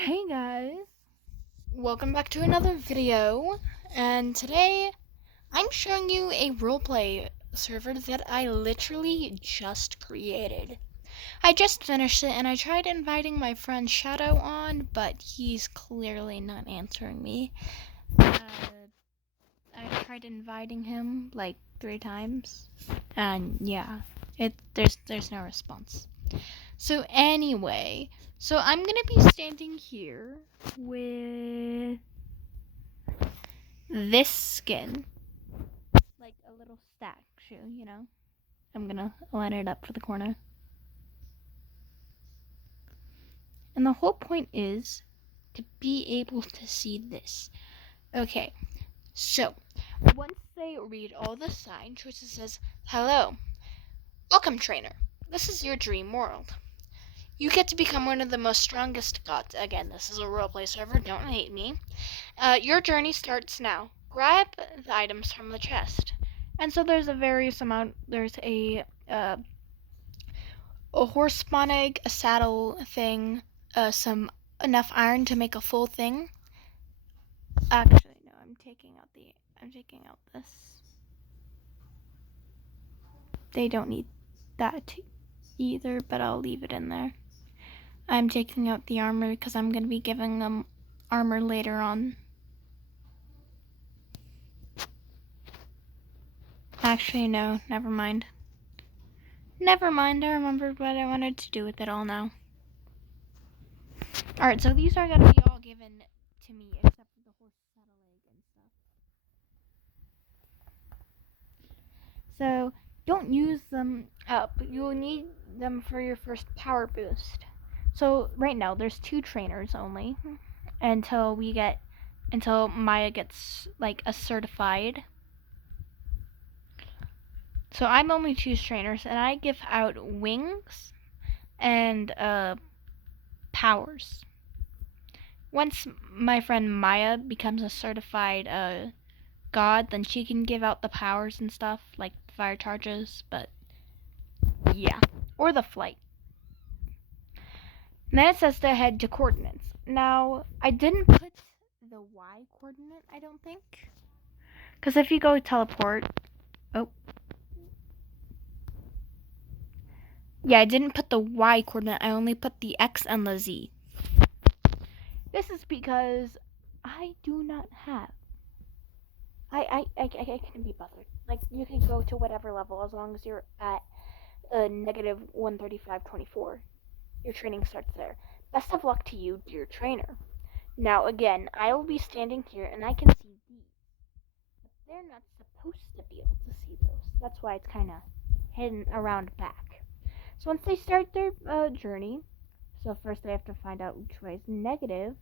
Hey guys, welcome back to another video, and today I'm showing you a roleplay server that I literally just created. I just finished it and I tried inviting my friend Shadow on, but he's clearly not answering me. I tried inviting him like 3 times, and yeah, there's no response. So anyway, I'm gonna be standing here with this skin, like a little stack shoe. I'm gonna line it up for the corner. And the whole point is to be able to see this. Okay, so once they read all the sign choices, says, "Hello, welcome trainer. This is your dream world. You get to become one of the most strongest gods." Again, this is a roleplay server, don't hate me. Your journey starts now. Grab the items from the chest. And so there's a horse spawn egg, a saddle thing, some enough iron to make a full thing. Actually, no, I'm taking out this. They don't need that either, but I'll leave it in there. I'm taking out the armor because I'm going to be giving them armor later on. Actually, no, never mind. I remembered what I wanted to do with it all now. Alright, so these are going to be all given to me, except for the horse saddle egg and stuff. So, don't use them up. You'll need them for your first power boost. So, right now, there's 2 trainers only, until Maya gets, like, a certified. So, I'm only 2 trainers, and I give out wings and, powers. Once my friend Maya becomes a certified god, then she can give out the powers and stuff, like fire charges, but yeah. Or the flight. And then it says to head to coordinates. Now, I didn't put the Y coordinate, I don't think. Because if you go teleport... Oh. Yeah, I didn't put the Y coordinate, I only put the X and the Z. This is because I do not have... I can be bothered. Like, you can go to whatever level as long as you're at negative 135.24. Your training starts there. Best of luck to you, dear trainer. Now, again, I will be standing here and I can see these. But they're not supposed to be able to see those. That's why it's kind of hidden around back. So once they start their journey, so first they have to find out which way is negative.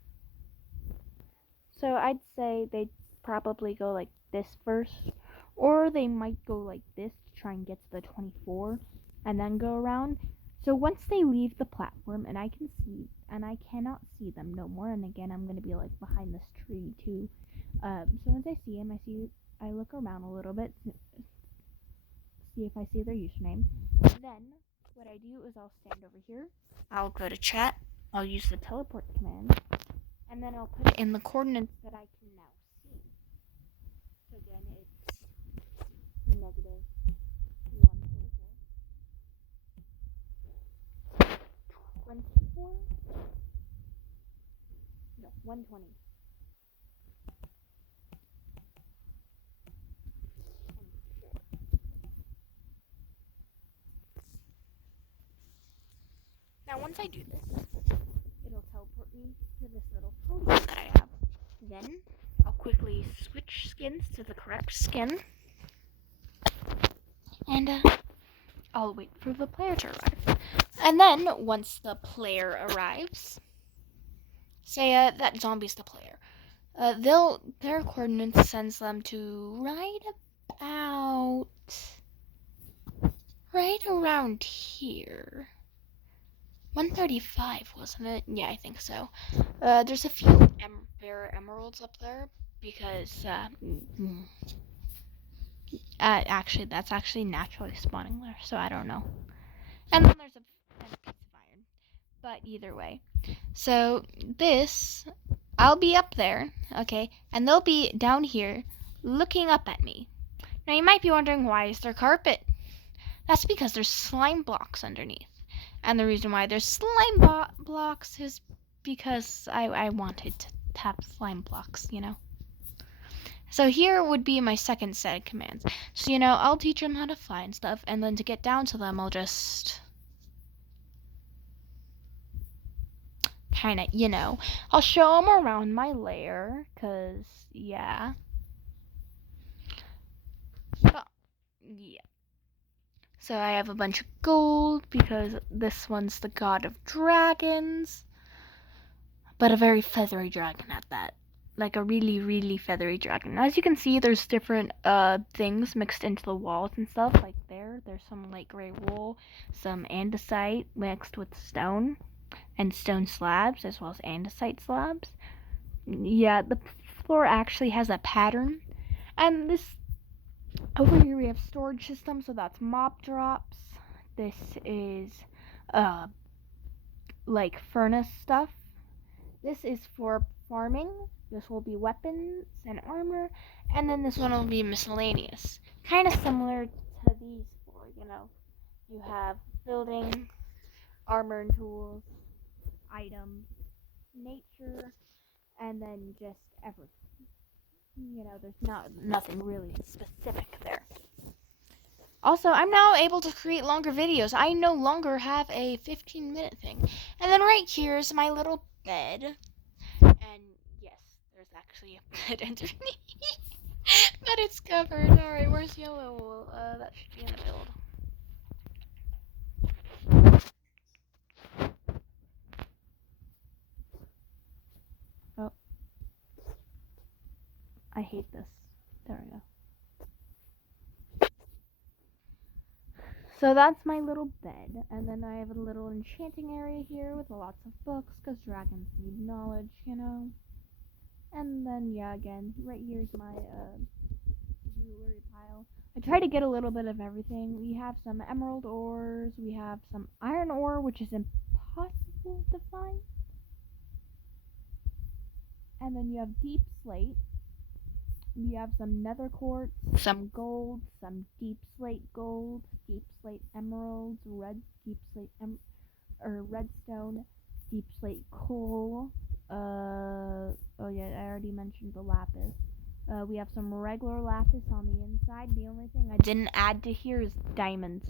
So I'd say they'd probably go like this first, or they might go like this to try and get to the 24 and then go around. So once they leave the platform and I cannot see them no more, and again I'm gonna be like behind this tree too. So once I see them, I look around a little bit, see if I see their username. Then what I do is I'll stand over here. I'll go to chat. I'll use the teleport command, and then I'll put it in the coordinates that I can now see. So again, it's negative 144. No, 120. Now, once I do this, it'll teleport me to this little podium that I have. Then, I'll quickly switch skins to the correct skin. And, I'll wait for the player to arrive. And then, once the player arrives, say, that zombie's the player. Their coordinates sends them to right around here. 135, wasn't it? Yeah, I think so. There's a few rare emeralds up there because actually that's actually naturally spawning there, so I don't know. And then there's a piece of iron. But either way. So this, I'll be up there, okay, and they'll be down here looking up at me. Now you might be wondering, why is there carpet? That's because there's slime blocks underneath. And the reason why there's slime blocks is because I wanted to have slime blocks, you know. So here would be my second set of commands. So, you know, I'll teach them how to fly and stuff, and then to get down to them, I'll just kind of, you know, I'll show them around my lair, because, yeah. Oh, yeah. So I have a bunch of gold, because this one's the god of dragons. But a very feathery dragon at that. Like a really, really feathery dragon. As you can see, there's different things mixed into the walls and stuff. Like there's some light gray wool, some andesite mixed with stone, and stone slabs, as well as andesite slabs. Yeah, the floor actually has a pattern. And this, over here we have storage system, so that's mob drops. This is, like furnace stuff. This is for farming. This will be weapons and armor. And then this one will be miscellaneous. Kind of similar to these four, you know. You have building, armor and tools, items, nature, and then just everything. You know, there's nothing really specific there. Also, I'm now able to create longer videos. I no longer have a 15-minute thing. And then right here is my little bed. And yes, there's actually a bed underneath. But it's covered. Alright, where's yellow wool? That should be in the build. Oh. I hate this. There we go. So that's my little bed, and then I have a little enchanting area here with lots of books, because dragons need knowledge, you know. And then, yeah, again, right here's my jewelry pile. I try to get a little bit of everything. We have some emerald ores, we have some iron ore, which is impossible to find. And then you have deep slate. We have some nether quartz, some gold, some deep slate gold, deep slate emeralds, redstone, deep slate coal. Oh yeah, I already mentioned the lapis. We have some regular lapis on the inside. The only thing I didn't add to here is diamonds,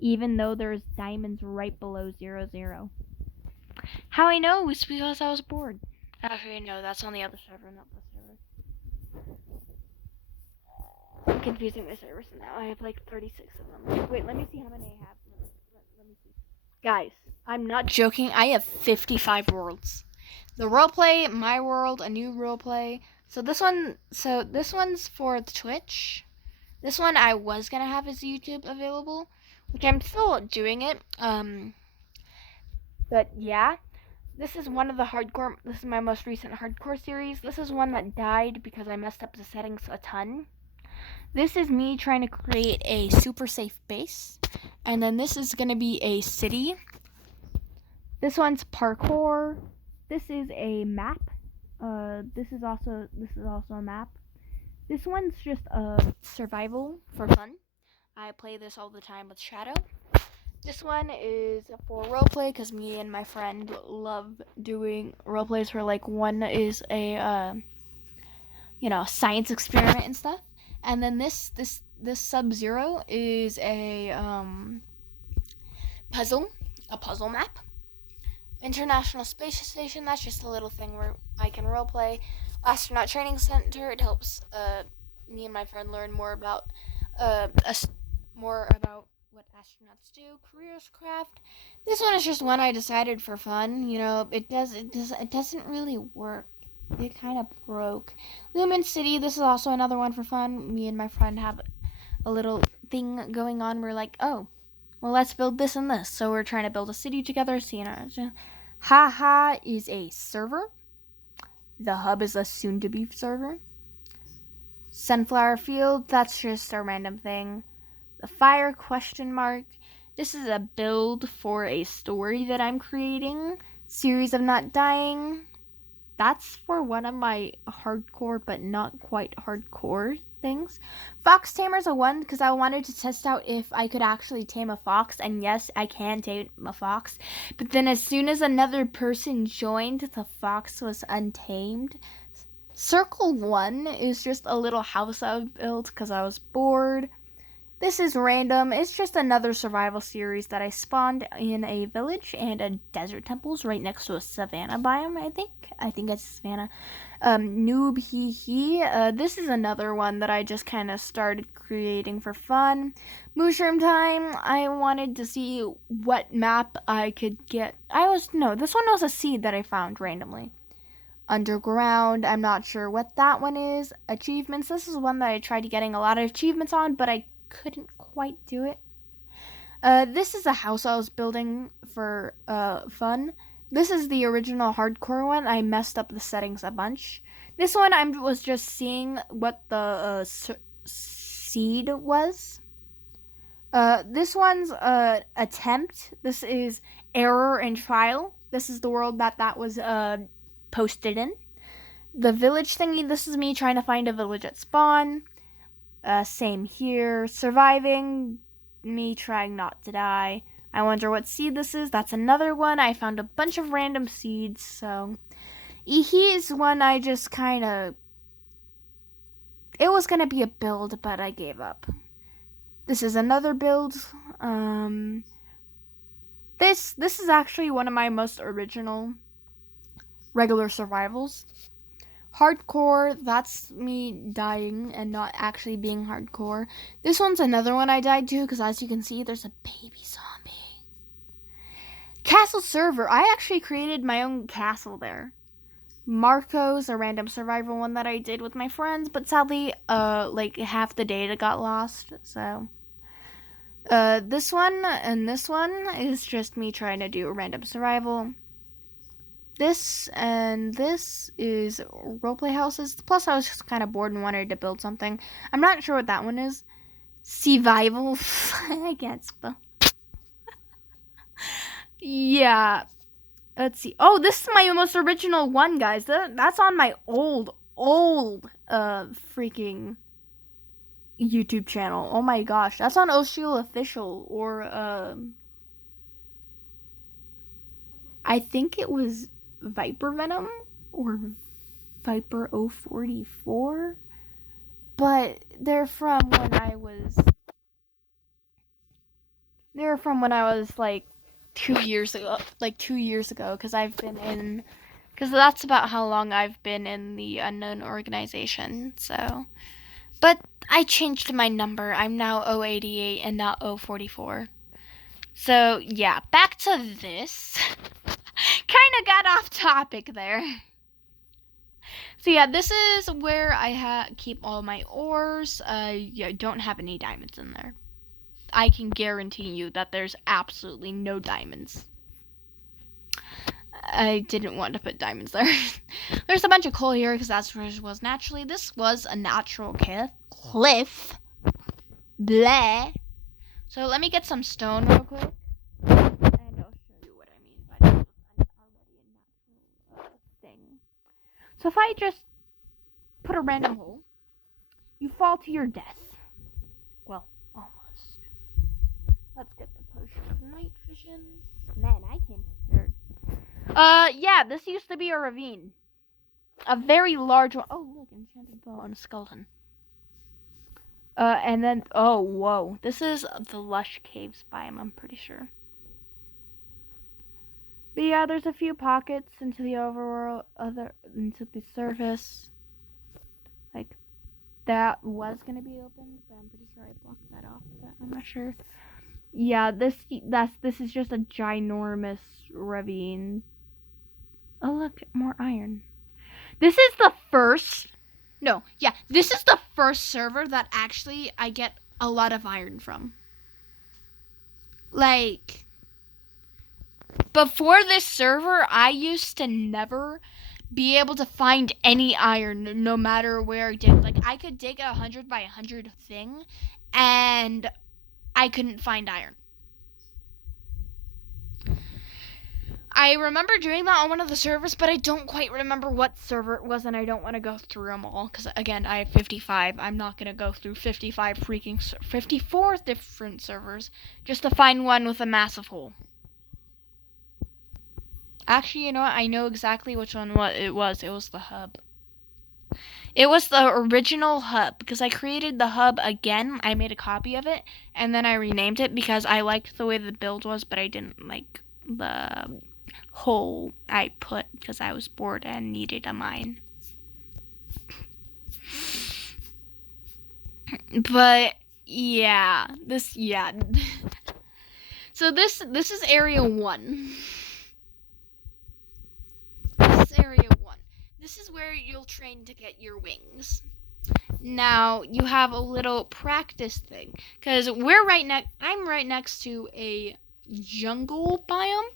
even though there's diamonds right below 0, 0. How I know is because I was bored. Actually, no, that's on the other server, not this server. I'm confusing my servers now. I have like 36 of them. Wait, let me see how many I have. Let me see. Guys, I'm not joking. I have 55 worlds. The roleplay, my world, a new roleplay. So this one's for the Twitch. This one I was gonna have as YouTube available, which I'm still doing it. But yeah. This is one of the hardcore. This is my most recent hardcore series. This is one that died because I messed up the settings a ton. This is me trying to create a super safe base. And then this is going to be a city. This one's parkour. This is a map. This is also a map. This one's just a survival for fun. I play this all the time with Shadow. This one is for roleplay, because me and my friend love doing roleplays where, like, one is a, science experiment and stuff. And then this Sub-Zero is a puzzle map. International Space Station, that's just a little thing where I can roleplay. Astronaut Training Center, it helps me and my friend learn more about what astronauts do. Careers Craft. This one is just one I decided for fun. You know, it doesn't really work. It kind of broke. Lumen City. This is also another one for fun. Me and my friend have a little thing going on. We're like, oh, well, let's build this and this. So we're trying to build a city together. So, you know, Haha is a server. The hub is a soon-to-be server. Sunflower Field. That's just a random thing. The fire ? This is a build for a story that I'm creating. Series of Not Dying. That's for one of my hardcore but not quite hardcore things. Fox Tamer's a one because I wanted to test out if I could actually tame a fox, and yes, I can tame a fox. But then as soon as another person joined, the fox was untamed. Circle 1 is just a little house I built because I was bored. This is random. It's just another survival series that I spawned in a village and a desert temples right next to a savanna biome, I think it's savanna. Noob hee hee. This is another one that I just kind of started creating for fun. Mushroom time. I wanted to see what map I could get. This one was a seed that I found randomly. Underground. I'm not sure what that one is. Achievements. This is one that I tried getting a lot of achievements on, but I couldn't quite do it. This is a house I was building for fun. This is the original hardcore one. I messed up the settings a bunch. This one I was just seeing what the seed was. This one's attempt. This is error and trial. This is the world that was posted in. The village thingy. This is me trying to find a village at spawn. Same here. Surviving, me trying not to die. I wonder what seed this is. That's another one. I found a bunch of random seeds, so he is one I just kind of... It was going to be a build, but I gave up. This is another build. This is actually one of my most original regular survivals. Hardcore, that's me dying and not actually being hardcore. This one's another one I died to because as you can see, there's a baby zombie. Castle server. I actually created my own castle there. Marco's a random survival one that I did with my friends, but sadly, half the data got lost, so. This one and this one is just me trying to do a random survival. This and this is roleplay houses. Plus, I was just kind of bored and wanted to build something. I'm not sure what that one is. Survival. I can't spell. Yeah. Let's see. Oh, this is my most original one, guys. That's on my old freaking YouTube channel. Oh my gosh. That's on Oshil Official or I think it was Viper Venom or Viper 044, but they're from when I was like 2 years ago, because that's about how long I've been in the unknown organization. So, but I changed my number. I'm now 088 and not 044. So yeah, back to this. Kind of got off topic there. So yeah, this is where I keep all my ores. I don't have any diamonds in there. I can guarantee you that there's absolutely no diamonds. I didn't want to put diamonds there. There's a bunch of coal here because that's where it was naturally. This was a natural cliff. Bleh. So let me get some stone real quick. So if I just put a random hole, you fall to your death. Well, almost. Let's get the potion of night vision. Man, I came prepared. Yeah, this used to be a ravine. A very large one. Oh, look, enchanted bow and a skeleton. And then, oh, whoa. This is the Lush Caves biome, I'm pretty sure. But yeah, there's a few pockets into the overworld, into the surface. Like, that was gonna be open, but I'm pretty sure I blocked that off, but I'm not sure. Yeah, this is just a ginormous ravine. Oh look, more iron. This is the first server that actually I get a lot of iron from. Like, before this server, I used to never be able to find any iron, no matter where I dig. Like, I could dig a 100 by 100 thing, and I couldn't find iron. I remember doing that on one of the servers, but I don't quite remember what server it was, and I don't want to go through them all, because, again, I have 55. I'm not going to go through 54 different servers just to find one with a massive hole. Actually, you know what? I know exactly which one it was. It was the hub. It was the original hub, because I created the hub again. I made a copy of it, and then I renamed it because I liked the way the build was, but I didn't like the hole I put because I was bored and needed a mine. But yeah, So this is area 1. This is area 1. This is where you'll train to get your wings. Now you have a little practice thing, because I'm right next to a jungle biome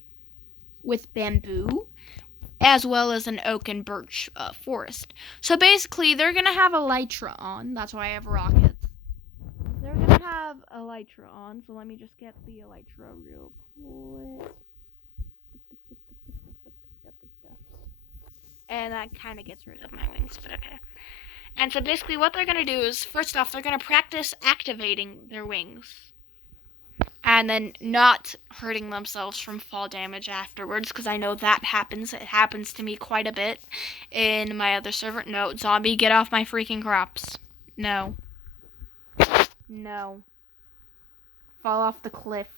with bamboo, as well as an oak and birch forest. So basically, they're gonna have elytra on. That's why I have rockets. They're gonna have elytra on. So let me just get the elytra real quick. And that kind of gets rid of my wings, but okay. And so basically what they're going to do is, first off, they're going to practice activating their wings. And then not hurting themselves from fall damage afterwards, because I know that happens. It happens to me quite a bit in my other server. No, zombie, get off my freaking crops. No. No. Fall off the cliff.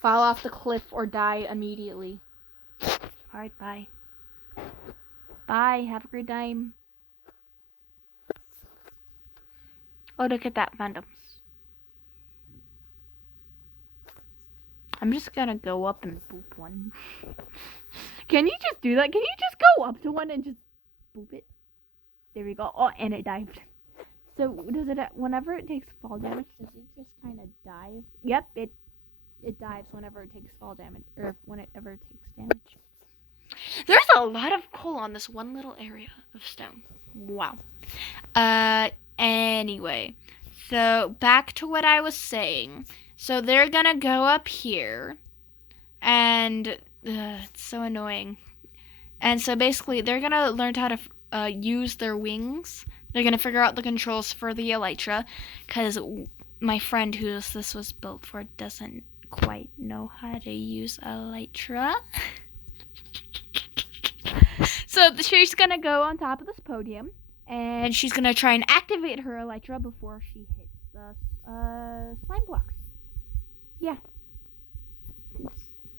Fall off the cliff or die immediately. Alright, bye. Bye, have a great time. Oh, look at that, phantoms. I'm just gonna go up and boop one. Can you just do that? Can you just go up to one and just boop it? There we go. Oh, and it dived. So, does it, whenever it takes fall damage, does it just kind of dive? Yep, it dives whenever it takes fall damage, or whenever it takes damage. There's a lot of coal on this one little area of stone. Wow. Anyway, so back to what I was saying. So they're gonna go up here, and it's so annoying. And so basically, they're gonna learn how to use their wings. They're gonna figure out the controls for the elytra, because my friend who this was built for doesn't quite know how to use elytra. So she's gonna go on top of this podium, and she's gonna try and activate her elytra before she hits the slime blocks. Yeah.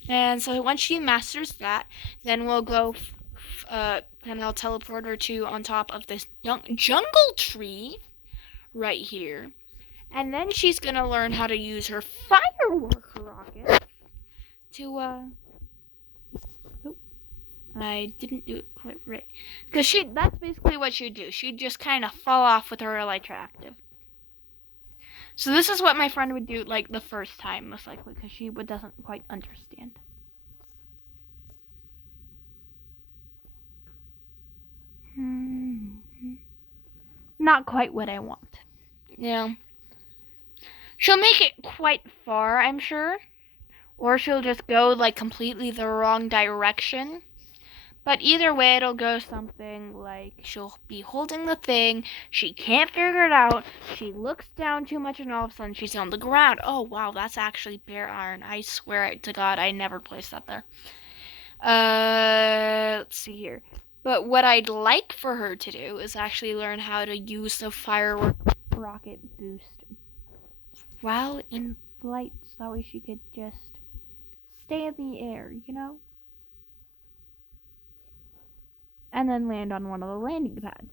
And so once she masters that, then we'll go, and I'll teleport her to on top of this jungle tree right here. And then she's gonna learn how to use her firework rocket to, I didn't do it quite right. Because that's basically what she'd do. She'd just kind of fall off with her elytra active. So this is what my friend would do, like, the first time, most likely, because she doesn't quite understand. Not quite what I want. Yeah. She'll make it quite far, I'm sure. Or she'll just go, like, completely the wrong direction. But either way, it'll go something like she'll be holding the thing, she can't figure it out, she looks down too much, and all of a sudden she's on the ground. Oh, wow, that's actually bare iron. I swear to God, I never placed that there. Let's see here. But what I'd like for her to do is actually learn how to use the firework rocket boost while in flight, so that way she could just stay in the air, you know? And then land on one of the landing pads.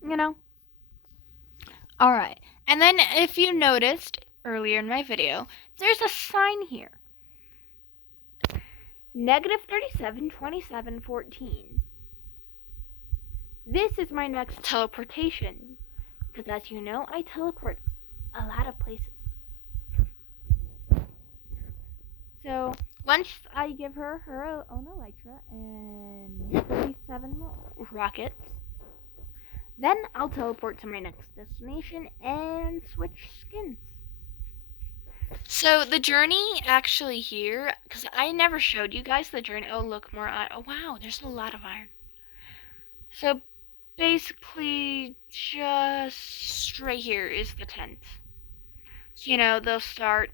You know? Alright. And then if you noticed earlier in my video, there's a sign here. -37, 27, 14. This is my next teleportation. Because as you know, I teleport a lot of places. So once I give her her own elytra and 37 rockets, then I'll teleport to my next destination and switch skins. So the journey actually here, because I never showed you guys the journey. Oh, look, more iron. Oh, wow, there's a lot of iron. So basically, just right here is the tent. So, they'll start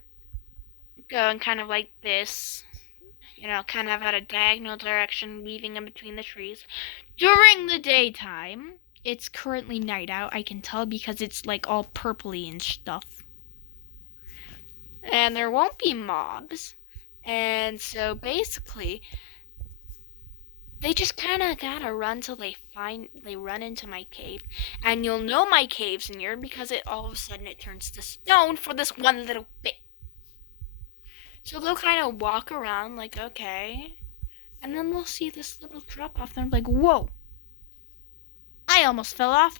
going kind of like this, kind of at a diagonal direction, weaving in between the trees. During the daytime, it's currently night out, I can tell, because it's like all purpley and stuff. And there won't be mobs. And so basically, they just kind of gotta run till they run into my cave. And you'll know my cave's in here because all of a sudden it turns to stone for this one little bit. So they'll kind of walk around like, okay. And then they'll see this little drop off. And I'm like, whoa. I almost fell off.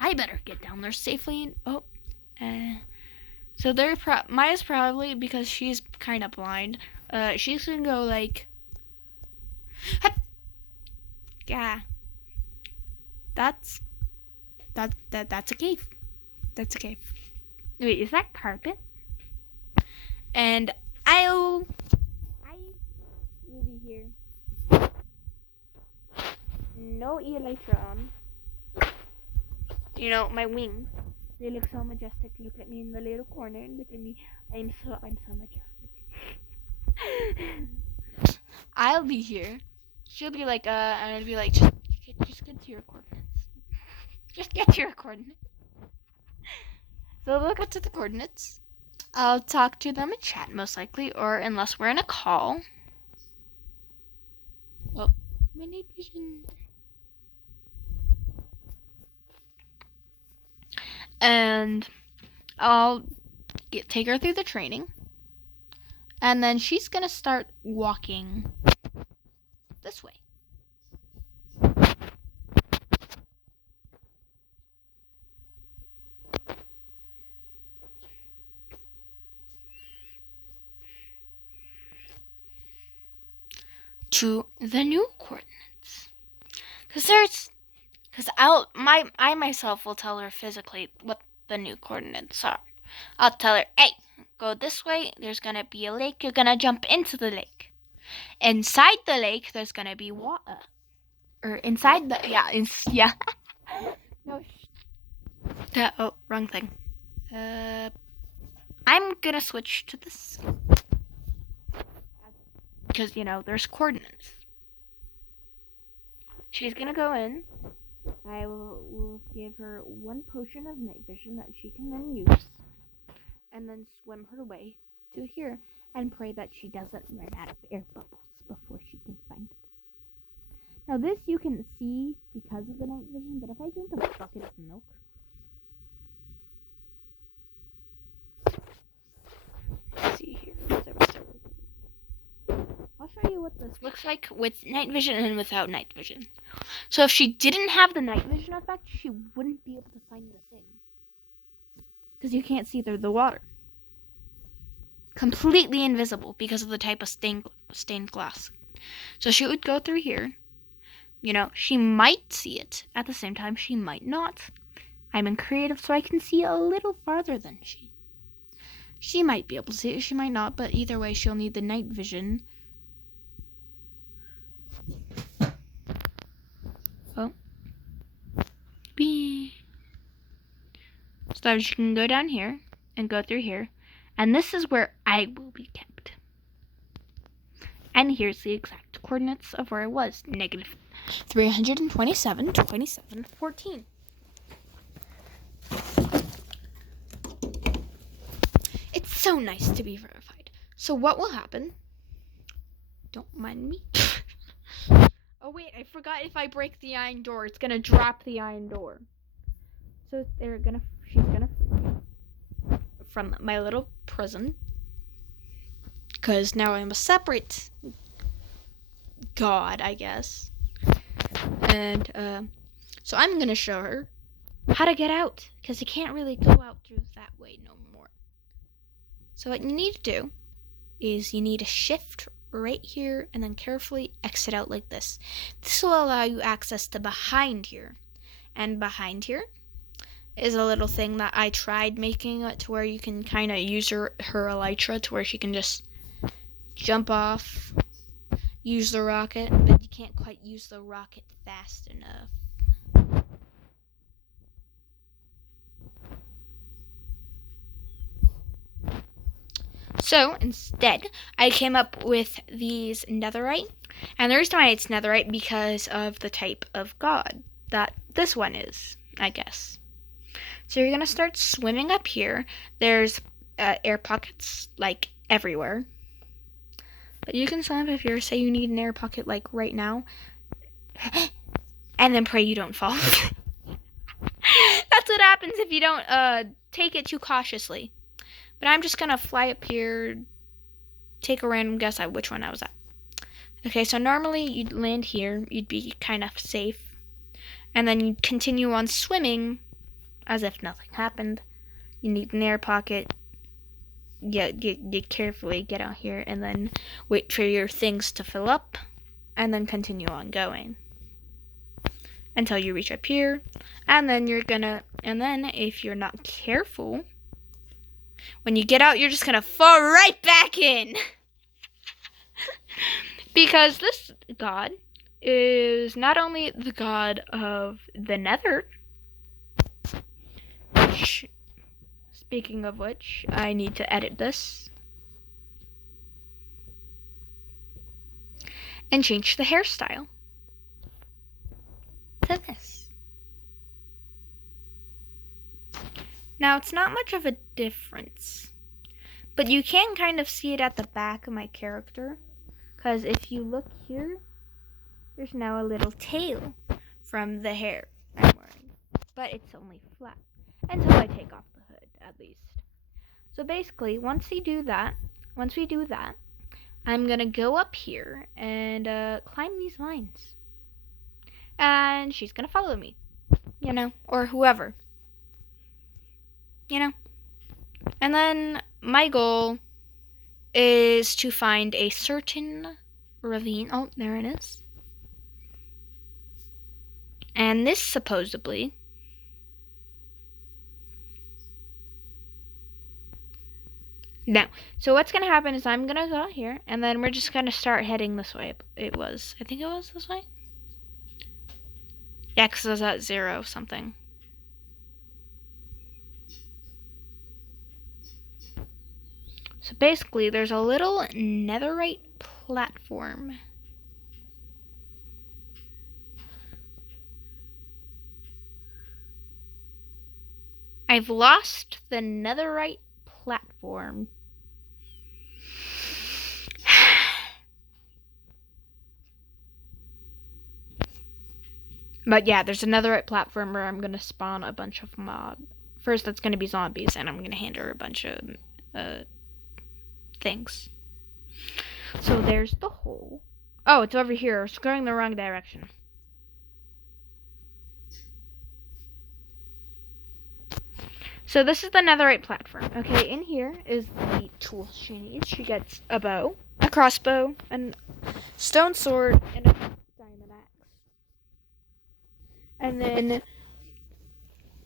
I better get down there safely. Oh. So Maya's probably, because she's kind of blind, she's gonna go like, hup. Yeah. That's a cave. That's a cave. Wait, is that carpet? And I will be here. No elytra on. My wings. They look so majestic. Look at me in the little corner. Look at me. I'm so majestic. I'll be here. She'll be like, and I'll be like, just get to your coordinates. Just get to your coordinates. So we'll get to the coordinates. I'll talk to them in chat, most likely, or unless we're in a call. Oh, my night vision. And I'll take her through the training. And then she's going to start walking this way. To the new coordinates. I myself will tell her physically what the new coordinates are. I'll tell her, hey, go this way, there's gonna be a lake, you're gonna jump into the lake. Inside the lake, there's gonna be water. Or inside the, yeah. No, oh, wrong thing. I'm gonna switch to this. Because, there's coordinates. She's gonna go in. I will give her one potion of night vision that she can then use. And then swim her way to here. And pray that she doesn't run out of air bubbles before she can find this. Now this you can see because of the night vision, but if I drink a bucket of milk. Let's see here. I'll show you what this looks like with night vision and without night vision. So if she didn't have the night vision effect, she wouldn't be able to find the thing. Because you can't see through the water. Completely invisible because of the type of stained glass. So she would go through here. She might see it. At the same time, she might not. I'm in creative, so I can see a little farther than she. She might be able to see it, she might not, but either way, she'll need the night vision. Oh. So that she can go down here and go through here. And this is where I will be kept. And here's the exact coordinates of where I was. Negative 327, 27, 14. It's so nice to be verified. So what will happen? Don't mind me. Oh wait, I forgot if I break the iron door, it's gonna drop the iron door. So she's gonna free me from my little prison. Because now I'm a separate god, I guess. And so I'm gonna show her how to get out. Because you can't really go out through that way no more. So what you need to do is you need to shift right here and then carefully exit out like this. This will allow you access to behind here. And behind here, is a little thing that I tried making it to where you can kind of use her elytra to where she can just jump off, use the rocket, but you can't quite use the rocket fast enough. So instead, I came up with these netherite. And the reason why it's netherite because of the type of god that this one is, I guess. So you're going to start swimming up here. There's air pockets, like, everywhere. But you can swim if you say you need an air pocket, like, right now. And then pray you don't fall. That's what happens if you don't take it too cautiously. But I'm just going to fly up here, take a random guess at which one I was at. Okay, so normally you'd land here. You'd be kind of safe. And then you'd continue on swimming as if nothing happened. You need an air pocket. You carefully get out here and then wait for your things to fill up. And then continue on going. Until you reach up here. And then if you're not careful, when you get out, you're just gonna fall right back in. Because this god is not only the god of the nether, which, speaking of which, I need to edit this and change the hairstyle to this. Now, it's not much of a difference, but you can kind of see it at the back of my character. Because if you look here, there's now a little tail from the hair I'm wearing. But it's only flat. Until I take off the hood, at least. So basically, once we do that, I'm going to go up here and climb these vines. And she's going to follow me. Or whoever. And then my goal is to find a certain ravine. Oh, there it is. And this supposedly now, so what's going to happen is I'm going to go out here, and then we're just going to start heading this way. I think it was this way? Yeah, because I was at 0 something. So basically, there's a little netherite platform. I've lost the netherite platform. But yeah, there's a netherite platform where I'm going to spawn a bunch of mobs. First, that's going to be zombies, and I'm going to hand her a bunch of things. So there's the hole. Oh, it's over here. It's going the wrong direction. So this is the netherite platform. Okay, in here is the tools she needs. She gets a bow, a crossbow, a stone sword, and a diamond axe. And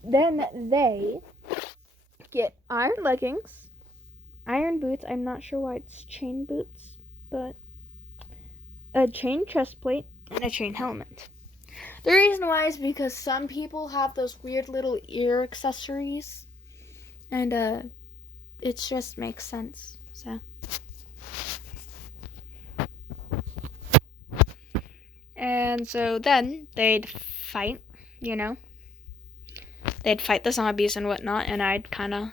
then they get iron leggings, iron boots. I'm not sure why it's chain boots, but a chain chest plate and a chain helmet. The reason why is because some people have those weird little ear accessories, and it just makes sense. So, and so then they'd fight, they'd fight the zombies and whatnot, and I'd kind of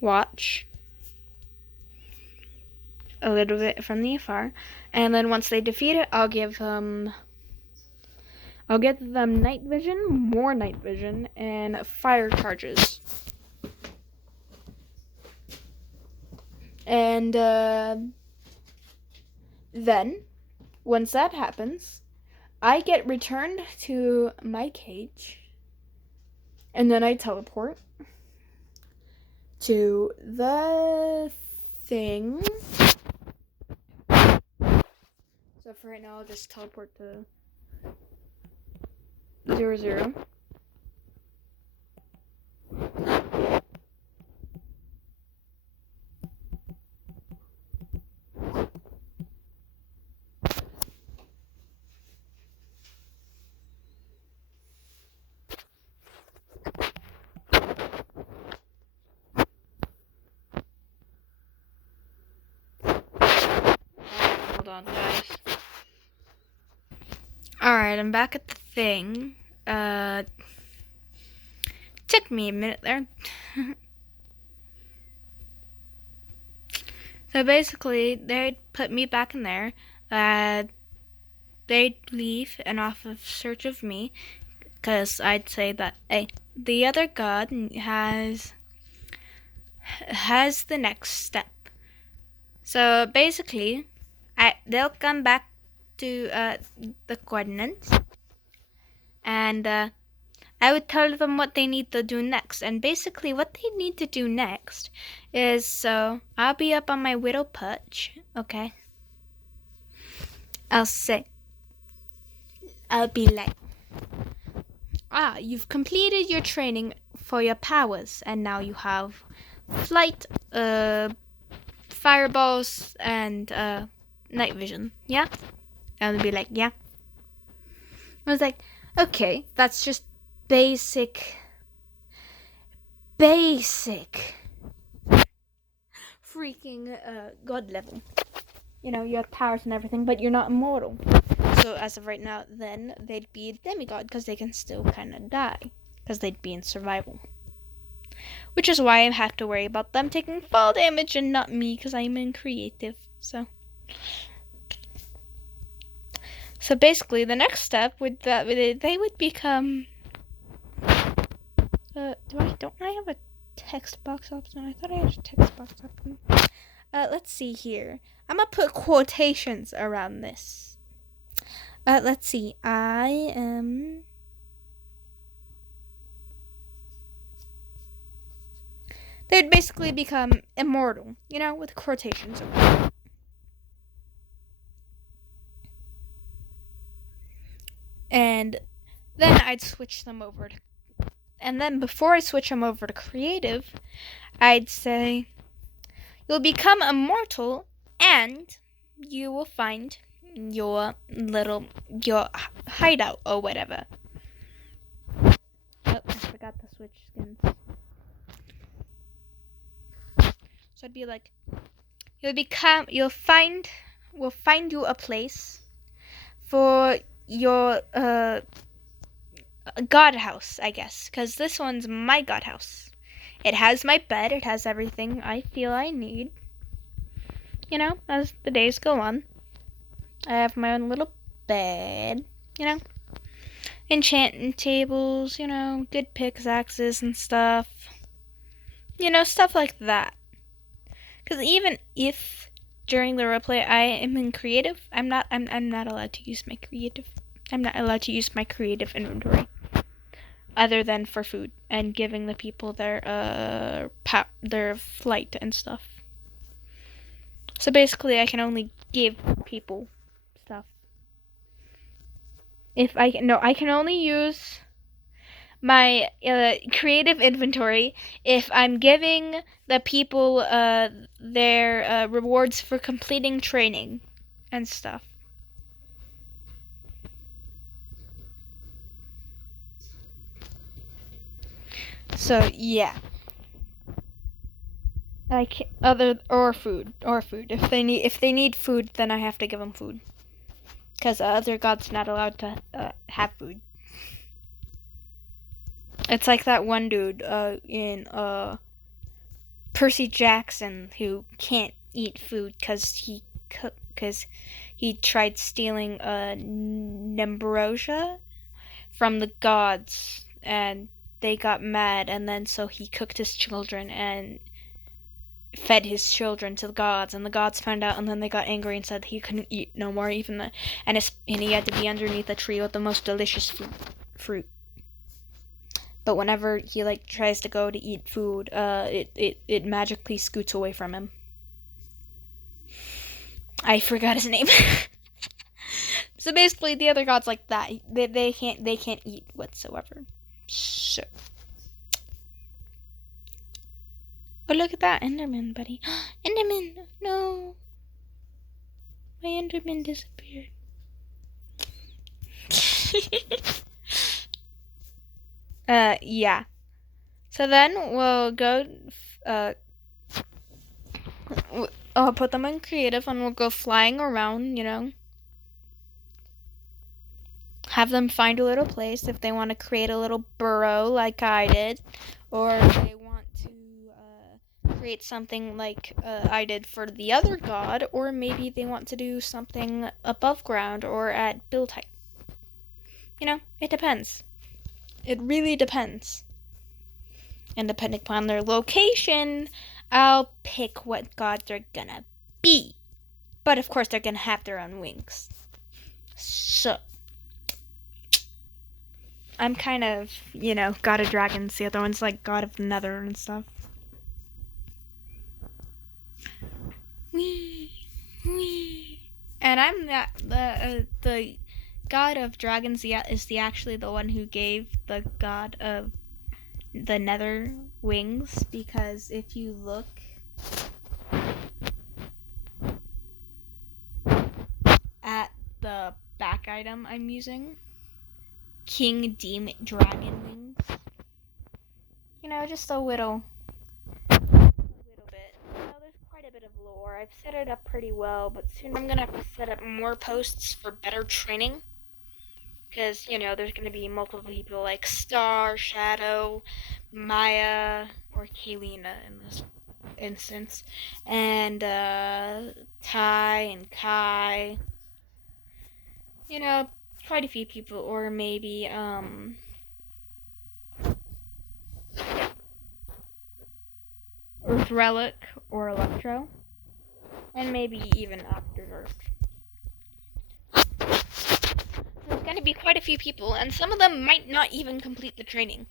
watch a little bit from the afar, and then once they defeat it, I'll get them night vision, more night vision, and fire charges. And then, once that happens, I get returned to my cage, and then I teleport to the thing. So for right now, I'll just teleport to 0, 0. on, guys. Alright, I'm back at the thing. Took me a minute there. So basically, they'd put me back in there. They'd leave and off of search of me, because I'd say that, hey, the other god has the next step. So basically, they'll come back to the coordinates, and I would tell them what they need to do next. And basically, what they need to do next is, so I'll be up on my widow perch, okay? I'll be like, you've completed your training for your powers, and now you have flight, fireballs, and night vision, yeah? I'll be like, yeah. I was like, okay, that's just basic freaking god level. You know, you have powers and everything, but you're not immortal. So as of right now, then they'd be a demigod, because they can still kind of die, because they'd be in survival. Which is why I have to worry about them taking fall damage and not me, because I'm in creative. So basically, the next step would that they would become. Don't I have a text box option? I thought I had a text box option. Let's see here. I'm gonna put quotations around this. Let's see. I am. They'd basically become immortal, you know, with quotations around it. And then I'd switch them over to. And then before I switch them over to creative, I'd say, you'll become immortal, and you will find your hideout or whatever. Oh, I forgot to switch skins. So I'd be like, we'll find you a place for your god house, I guess, because this one's my god house. It has my bed, it has everything I feel I need. You know, as the days go on. I have my own little bed, you know. Enchanting tables, you know, good pickaxes and stuff. You know, stuff like that. Because even if during the roleplay I am in creative, I'm not allowed to use my creative. I'm not allowed to use my creative inventory, other than for food and giving the people their flight and stuff. So basically, I can only give people stuff. I can only use my creative inventory if I'm giving the people their rewards for completing training and stuff. So yeah, food. If they need food, then I have to give them food, because other gods not allowed to have food. It's like that one dude in Percy Jackson who can't eat food because he tried stealing ambrosia from the gods, and they got mad, and then so he cooked his children and fed his children to the gods, and the gods found out, and then they got angry and said he couldn't eat no more, and he had to be underneath a tree with the most delicious fruit. But whenever he tries to go to eat food, it magically scoots away from him. I forgot his name. So basically, the other gods like that, they can't eat whatsoever. So, oh, look at that Enderman, buddy. Enderman, no, my Enderman disappeared. Yeah. So then we'll go, I'll put them in creative and we'll go flying around, you know. Have them find a little place if they want to create a little burrow like I did, or if they want to create something like I did for the other god, or maybe they want to do something above ground or at build height. You know, it depends. It really depends. And depending upon their location, I'll pick what gods they're gonna be. But of course, they're gonna have their own wings. So, I'm kind of, you know, god of dragons. The other one's like god of the nether and stuff. Wee, wee. And I'm the god of dragons. Is actually the one who gave the god of the nether wings, because if you look at the back item I'm using, King Demon Dragon Wings, you know, just a little bit. You know, there's quite a bit of lore. I've set it up pretty well, but soon I'm gonna have to set up more posts for better training, because, you know, there's gonna be multiple people like Star, Shadow, Maya, or Kalina in this instance, and Ty and Kai, you know, quite a few people, or maybe Earth Relic or Electro, and maybe even After Dark. There's going to be quite a few people, and some of them might not even complete the training,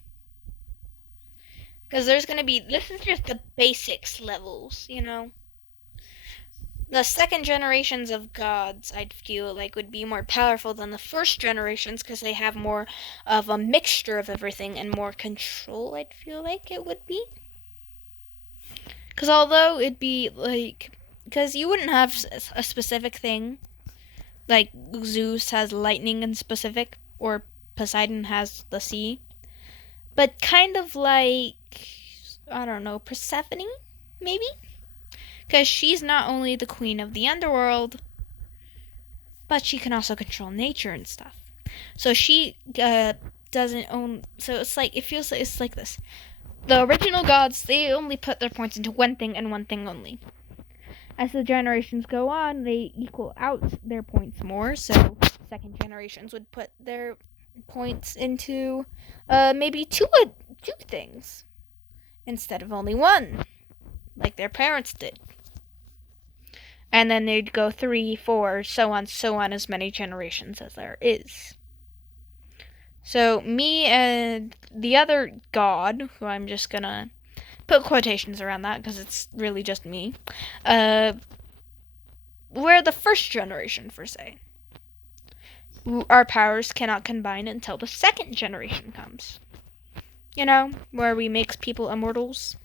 because there's going to be, this is just the basics levels, you know. The second generations of gods, I'd feel like, would be more powerful than the first generations, because they have more of a mixture of everything and more control, I'd feel like it would be. Because although it'd be like, because you wouldn't have a specific thing, like Zeus has lightning in specific, or Poseidon has the sea, but kind of like, I don't know, Persephone, maybe? Because she's not only the queen of the underworld, but she can also control nature and stuff. So she doesn't own, so it's like, it feels like, it's like this. The original gods, they only put their points into one thing and one thing only. As the generations go on, they equal out their points more, so second generations would put their points into maybe two things instead of only one, like their parents did. And then they'd go 3, 4, so on, as many generations as there is. So me and the other god, who I'm just gonna put quotations around that because it's really just me, we're the first generation, per se. Our powers cannot combine until the second generation comes. You know, where we make people immortals.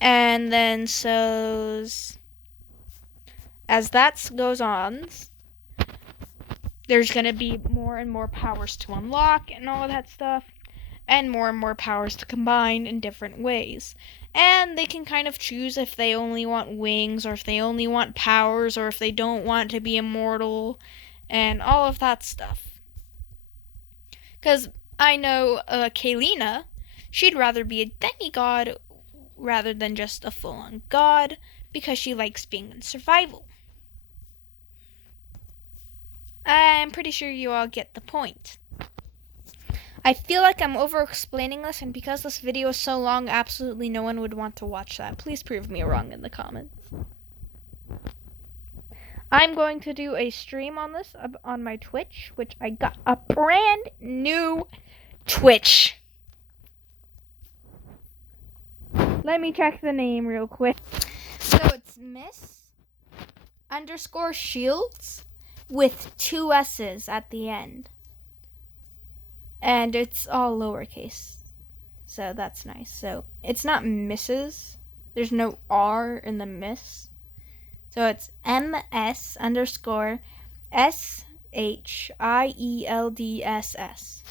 And then so, as that goes on, there's going to be more and more powers to unlock and all of that stuff, and more powers to combine in different ways. And they can kind of choose if they only want wings, or if they only want powers, or if they don't want to be immortal, and all of that stuff. Because I know Kalina, she'd rather be a demigod rather than just a full-on god, because she likes being in survival. I'm pretty sure you all get the point. I feel like I'm over-explaining this, and because this video is so long, absolutely no one would want to watch that. Please prove me wrong in the comments. I'm going to do a stream on this on my Twitch, which I got a brand new Twitch. Let me check the name real quick. So it's Miss_Shields with 2 S's at the end. And it's all lowercase. So that's nice. So it's not Mrs. There's no R in the Miss. So it's MS_SHIELDSS.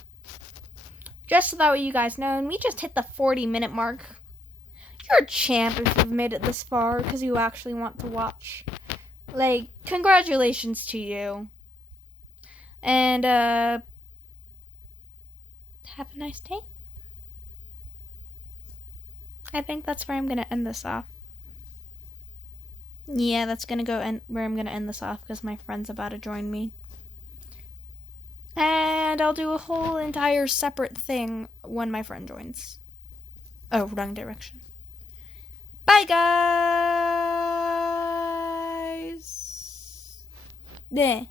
Just so that way you guys know, and we just hit the 40-minute mark. You're a champ if you've made it this far because you actually want to watch. Like, congratulations to you. And, have a nice day. I think that's where I'm gonna end this off. Yeah, that's gonna go where I'm gonna end this off because my friend's about to join me. And I'll do a whole entire separate thing when my friend joins. Oh, wrong direction. Bye, guys! Yeah.